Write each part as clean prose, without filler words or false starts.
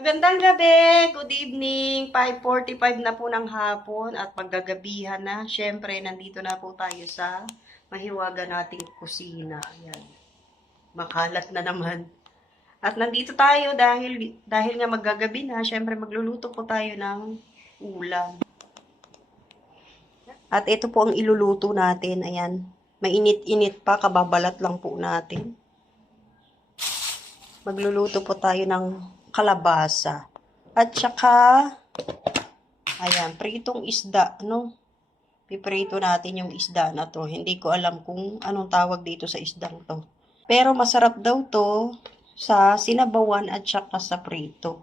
Magandang gabi, good evening, 5:45 na po ng hapon at paggagabihan na. Siyempre, nandito na po tayo sa mahiwaga nating kusina. Ayan, makalat na naman. At nandito tayo dahil nga maggagabi na, siyempre magluluto po tayo ng ulam. At ito po ang iluluto natin, ayan. Mainit-init pa, kababalat lang po natin. Magluluto po tayo ng kalabasa. At saka, ayan, pritong isda, no? Piprito natin yung isda na to. Hindi ko alam kung anong tawag dito sa isdang to. Pero masarap daw to sa sinabawan at saka sa prito.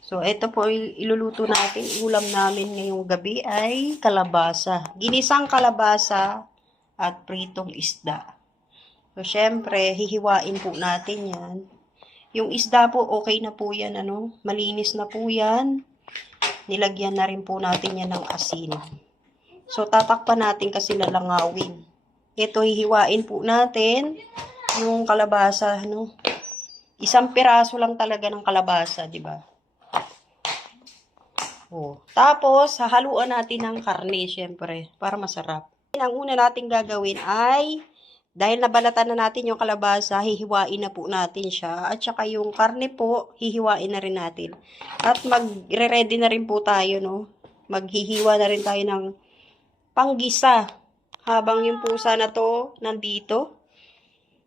So, ito po iluluto natin. Ulam namin ngayong gabi ay kalabasa. Ginisang kalabasa at pritong isda. So, syempre, hihiwain po natin yan. Yung isda po, okay na po yan, ano? Malinis na po yan. Nilagyan na rin po natin yan ng asin. So, tatakpan natin kasi lalangawin. Ito, hihiwain po natin yung kalabasa, no? Isang piraso lang talaga ng kalabasa, di ba? Oh. Tapos, hahaluan natin ng karne, syempre, para masarap. Ang una nating gagawin ay dahil nabalatan na natin yung kalabasa, hihiwain na po natin siya. At saka yung karne po, hihiwain na rin natin. At magre-ready na rin po tayo, no? Maghihiwa na rin tayo ng panggisa. Habang yung pusa na to, nandito.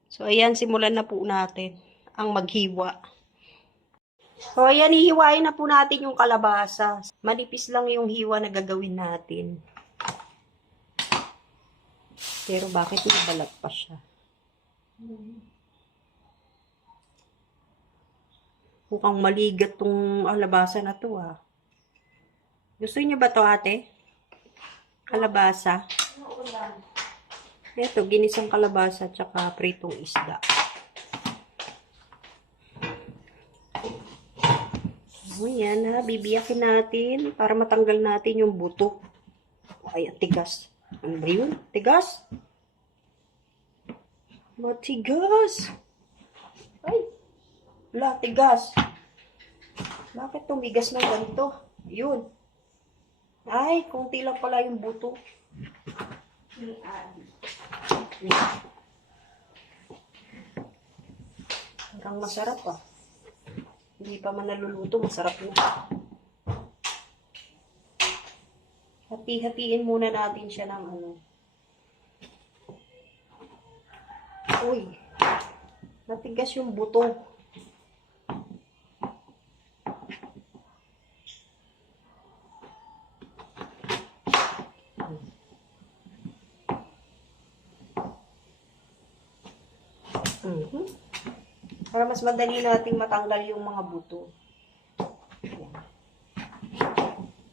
So, ayan, simulan na po natin ang maghiwa. So, ayan, hihiwain na po natin yung kalabasa. Manipis lang yung hiwa na gagawin natin. Pero bakit nabalat pa siya? Mukhang maligat tong kalabasa na to, ah. Gusto niyo ba to, ate? Kalabasa? Ito, ginisang kalabasa tsaka pritong isda. So, yan, ha. Bibiyakin natin para matanggal natin yung buto. Ay, tigas. Ano ba yun? Tigas? Matigas. Ay, wala, tigas. Bakit tumigas ng ganito? Yun. Ay, kunti lang pala yung buto. Parang masarap, ah. Hindi pa man naluluto, masarap na. Hati-hatiin muna natin siya ng ano. Uy, natigas yung buto. Para mas madali nating matanggal yung mga buto.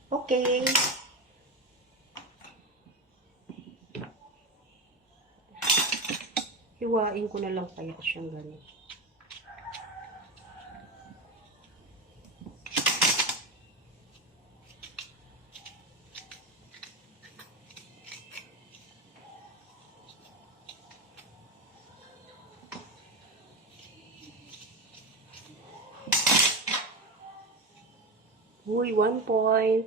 Okay. Hiwain ko na lang kaya siyang gano'n. Uy, 1 point.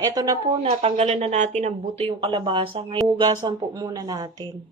Ito na po, natanggalan na natin ng buto yung kalabasa. Ngayon, hugasan po muna natin.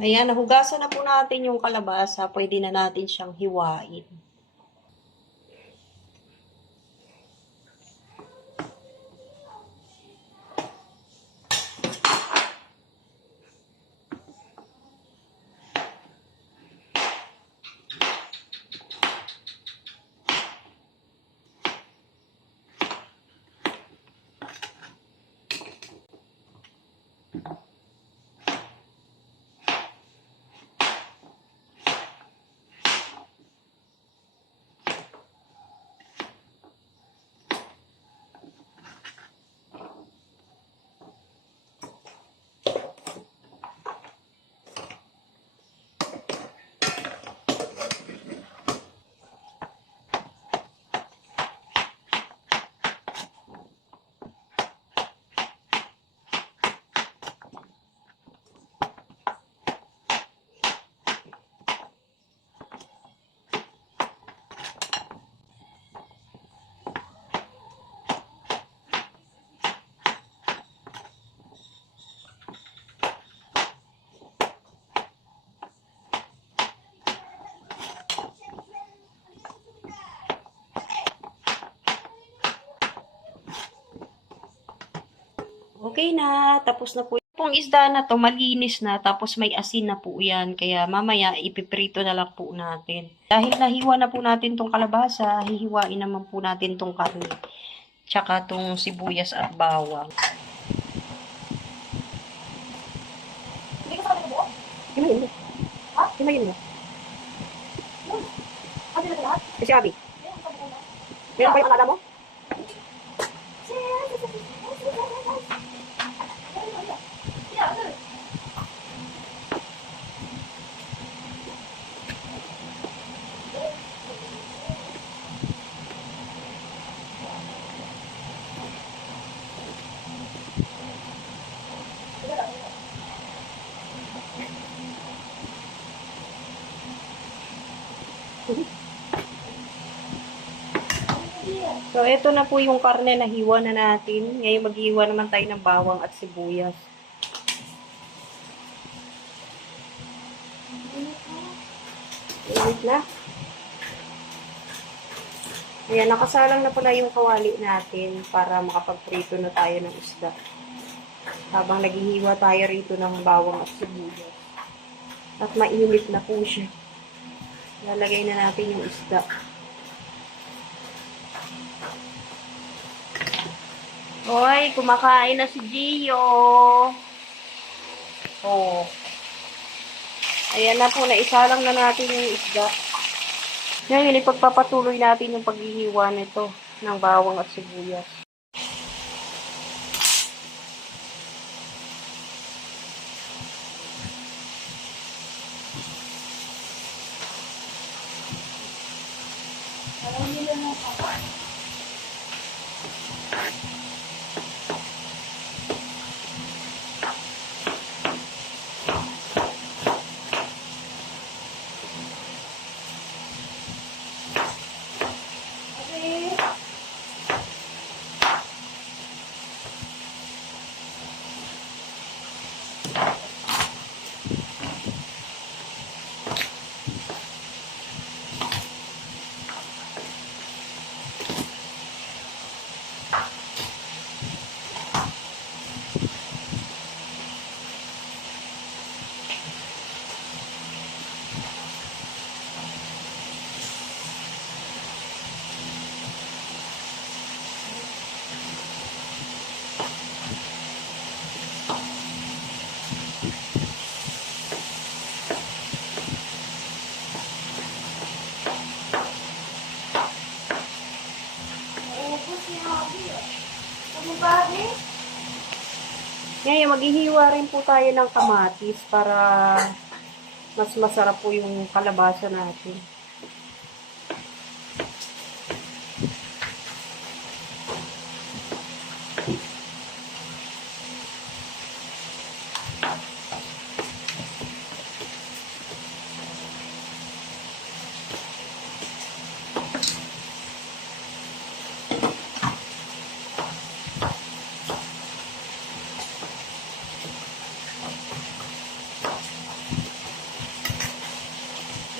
Ayan, nahugasan na po natin yung kalabasa. Pwede na natin siyang hiwain. Okay na, tapos na po. Pong isda na to, malinis na, tapos may asin na po yan. Kaya mamaya, ipiprito na lang po natin. Dahil nahiwa na po natin tong kalabasa, hihiwain naman po natin tong karne. Tsaka tong sibuyas at bawang. Himayin mo. Ha? Himayin mo. Kasi Abi. Meron pa yung alala mo? So, ito na po yung karne na hiwa na natin. Ngayon, maghiwa naman tayo ng bawang at sibuyas. Init na. Ayan, nakasalang na pala yung kawali natin para makapagprito na tayo ng isda. Habang naghihiwa tayo rito ng bawang at sibuyas. At mainit na po siya. Lalagay na natin yung isda. Hoy, kumakain na si Gio. Oh. Ayan na po, naisalang na natin yung isda. Ngayon, ipagpapatuloy natin yung paghihiwa nito ng bawang at sibuyas. Ngayon, maghihiwa rin po tayo ng kamatis para mas masarap po yung kalabasa natin.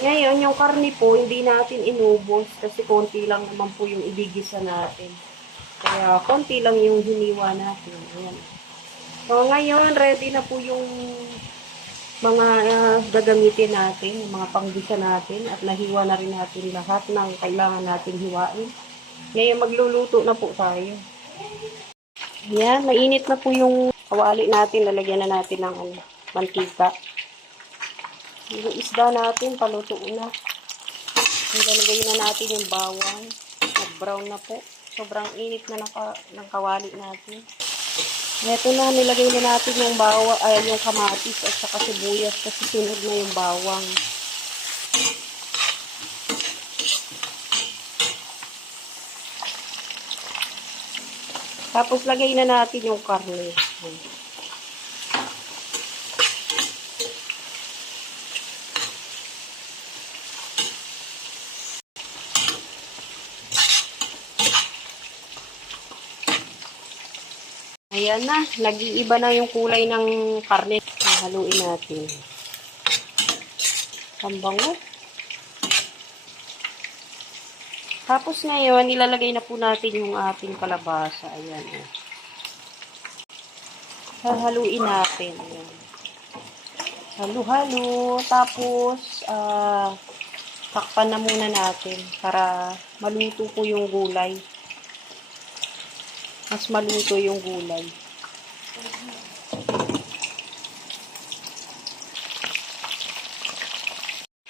Ngayon, yung karne po, hindi natin inubos kasi konti lang naman po yung ibigisa natin. Kaya, konti lang yung hiniwa natin. Ayan. So, ngayon, ready na po yung mga gagamitin natin, yung mga panggisa natin, at nahiwa na rin natin lahat ng kailangan natin hiwain. Ngayon, magluluto na po tayo. Ayan, mainit na po yung kawali natin. Lalagyan na natin ng mantika. Yung isda natin, paluto na. Ilalagay na natin yung bawang. Nag-brown na po. Sobrang init na ng kawali natin. Ito na, nilagay na natin yung yung kamatis at saka sibuyas kasi sunod na yung bawang. Tapos lagay na natin yung karne. Ayan na, nag-iiba na yung kulay ng karne. Haluin natin. Tambango. Tapos ngayon, nilalagay na po natin yung ating kalabasa. Ayan. Haluin natin. Ayan. Halo-halo. Tapos, takpan na muna natin para maluto po yung gulay. Mas maluto yung gulay.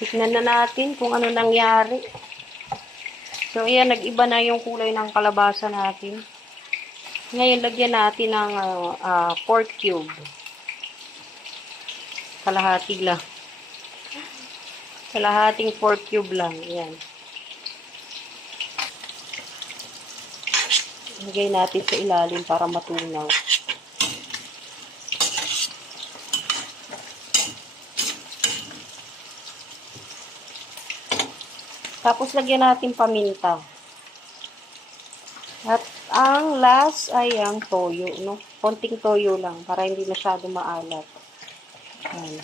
Tignan na natin kung ano nangyari. So, ayan, nag-iba na yung kulay ng kalabasa natin. Ngayon, lagyan natin ng pork cube. Kalahati lang. Kalahating pork cube lang. Ayan. Lagay natin sa ilalim para matunaw. Tapos lagyan natin paminta. At ang last ay ang toyo, no? Konting toyo lang para hindi masyado maalat. Ayan.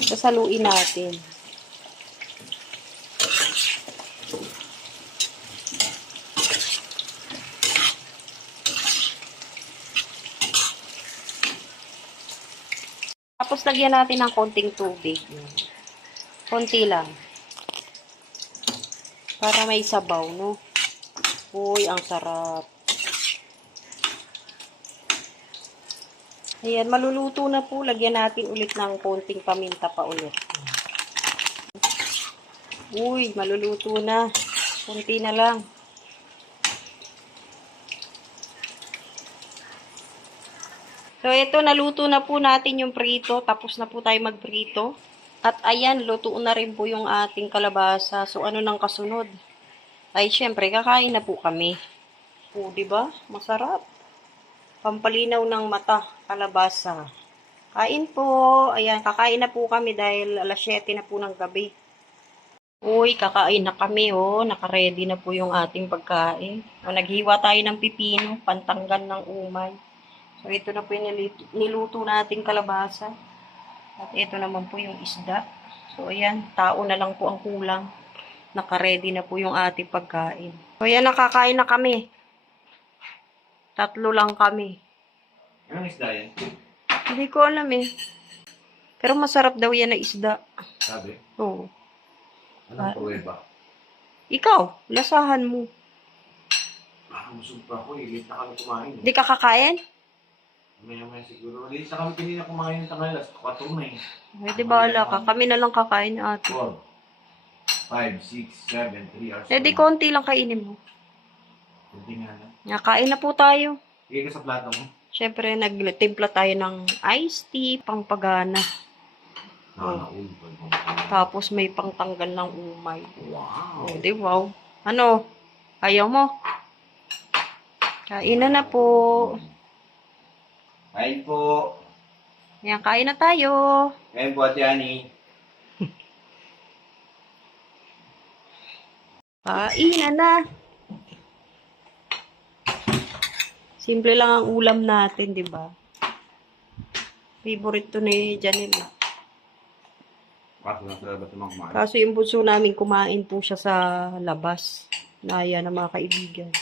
Sasaluin natin. Tapos lagyan natin ng konting tubig. Konti lang. Para may sabaw, no? Uy, ang sarap. Ayan, maluluto na po. Lagyan natin ulit ng konting paminta pa ulit. Uy, maluluto na. Konti na lang. So, ito, naluto na po natin yung prito. Tapos na po tayo magprito. At ayan, luto na rin po yung ating kalabasa. So, ano nang kasunod? Ay, syempre, kakain na po kami. O, diba? Masarap. Pampalinaw ng mata, kalabasa. Kain po. Ayan, kakain na po kami dahil alas 7 na po ng gabi. Uy, kakain na kami, oh. Nakaready na po yung ating pagkain. O, naghiwa tayo ng pipino, pantanggal ng umay. So, ito na po yung niluto nating kalabasa. At ito naman po yung isda. So, ayan, tao na lang po ang kulang. Naka-ready na po yung ating pagkain. So, ayan, nakakain na kami. 3 lang kami. Anong isda yan? Hindi ko alam eh. Pero masarap daw yan na isda. Sabi? Oo. Anong pruweba? Ikaw, lasahan mo. Busog pa ako, late na kami kumain. Hindi ka kakain? Maya-maya siguro. Late na kami kanina kumain ng tangalas. 4 na eh. Pwede bahala ka. Kami na lang kakain ni ate. 4, 5, 6, 7, 3 hours. Pwede konti lang kainin mo. Kunti nga lang. Kain na po tayo. Sige ka sa plato mo. Siyempre, nagtimpla tayo ng iced tea, pangpagana. Nakanaul pa. Tapos may pangtanggal ng umay. Wow. Oh, di wow. Ano? Ayaw mo? Kain na po. Kain po. Ayan, kain na tayo. Kain po, Ate Annie. Kain na. Simple lang ang ulam natin, di ba? Favorite to ni Janelle. Kaso na sila ba ito kumain? Kaso yung bunso namin kumain po siya sa labas. Naya ng mga kaibigan.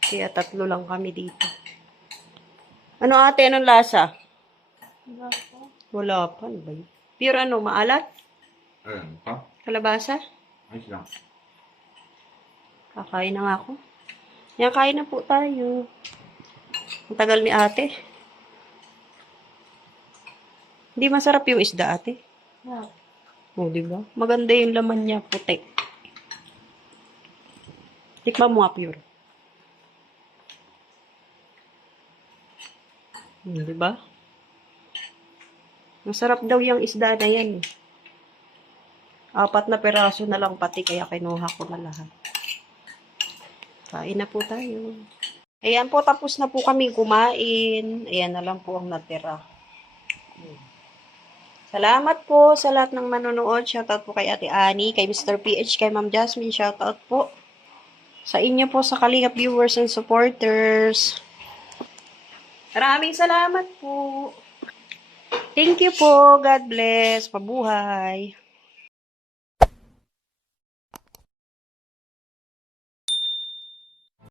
Kaya 3 lang kami dito. Ano ate, anong lasa? Wala pa. Ano ba yun? Pure ano, maalat? Ayun, pa? Kalabasa? Ayos lang. Kakain na nga ako. Yan, kain na po tayo. Ang tagal ni ate. Hindi masarap yung isda, ate. Oh, di ba? Maganda yung laman niya, puti. Tikman mo nga, pure. Di ba? Masarap daw yung isda na yan. 4 na peraso na lang pati, kaya kinuha ko na lahat. Kain na po tayo. Ayan po, tapos na po kami kumain. Ayan na lang po ang natira. Salamat po sa lahat ng manonood. Shoutout po kay Ate Annie, kay Mr. PH, kay Ma'am Jasmine. Shoutout po sa inyo po sa Kalingap viewers and supporters. Maraming salamat po. Thank you po. God bless. Pabuhay.